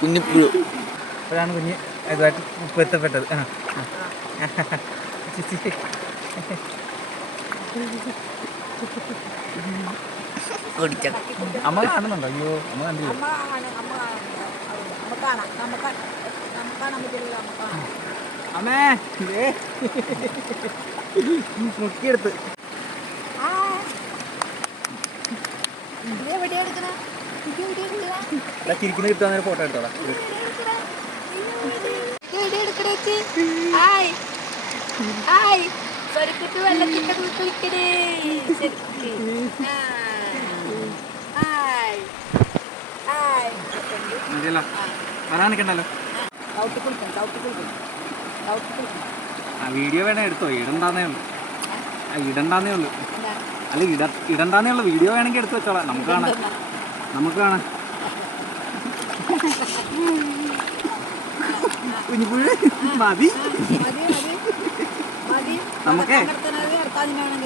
കുഞ്ഞിപ്പുഴു അപ്പോഴാണ് കുഞ്ഞ് ഇതുമായിട്ട് പൊരുത്തപ്പെട്ടത്. അമ്മ കാണുന്നുണ്ടോ? അയ്യോ അമ്മ കണ്ടില്ല. അമ്മേ മുക്കിയെടുത്ത് ചിരിക്കുന്ന കിട്ടാൻ ഫോട്ടോ എടുത്തോളാം. വരാനിക്കണ്ടല്ലോ. വീഡിയോ വേണേ എടുത്തോ, ഇടണ്ടാന്നേ ഉള്ളു. ഇടണ്ടാന്നേ ഉള്ളു. അല്ല ഇടണ്ടാന്നേ ഉള്ളു. വീഡിയോ വേണമെങ്കിൽ എടുത്ത് വെച്ചോളാം. നമുക്ക് കാണാം. കുഞ്ഞിപ്പുഴ മതി.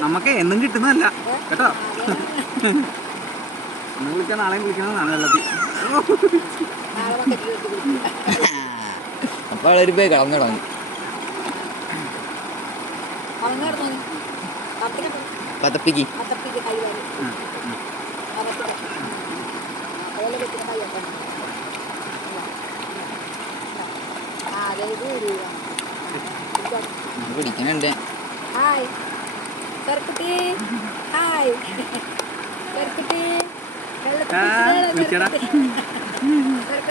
നമുക്ക് എന്നും കിട്ടുന്നതല്ല കേട്ടോ. ഇന്ന് വിളിക്കാൻ നാളെയും വിളിക്കണമെന്നാണ് വെള്ളത്തിൽ. അപ്പോൾ ആളൊരു പോയി കളഞ്ഞു തുടങ്ങി. പതപ്പിക്ക് പിടിക്കണുണ്ട്. ഹായ് സർക്കുട്ടി, ഹായ് സർക്കുട്ടി,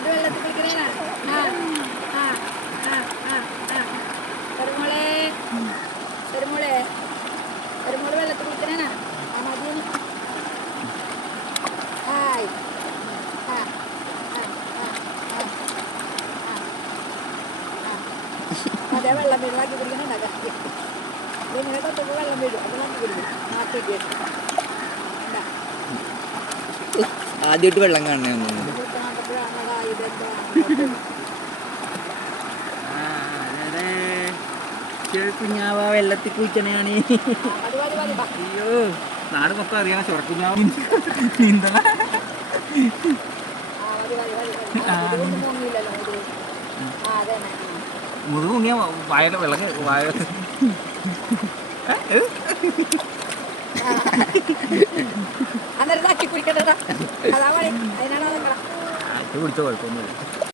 വെള്ളത്തിൽ കുളിക്കണേനാ. പെരുമോള് വെള്ളത്തിൽ കുളിക്കണേനാ. മതി. ഹായ് അതെ വെള്ളം വീട് നാക്കി കുടിക്കണുണ്ടാക്കാം. ഇങ്ങനെ തൊട്ടപ്പോൾ വെള്ളം വീടും. അപ്പോൾ നാക്കി കുടിക്കും. നാക്കിട്ട് ആദ്യമായിട്ട് വെള്ളം കാണണേ. കുഞ്ഞാവ വെള്ളത്തിൽ കുളിക്കണയാണ്. അയ്യോ നാട് മൊത്തം അറിയണ ചുറക്കുഞ്ഞാവ നീന്തല. മുറിവ് മുങ്ങിയ വായ വെള്ളം വായ അന്നേരം കുടിക്കട്ടെ. കുടിച്ചോ കുഴപ്പമൊന്നുമില്ല.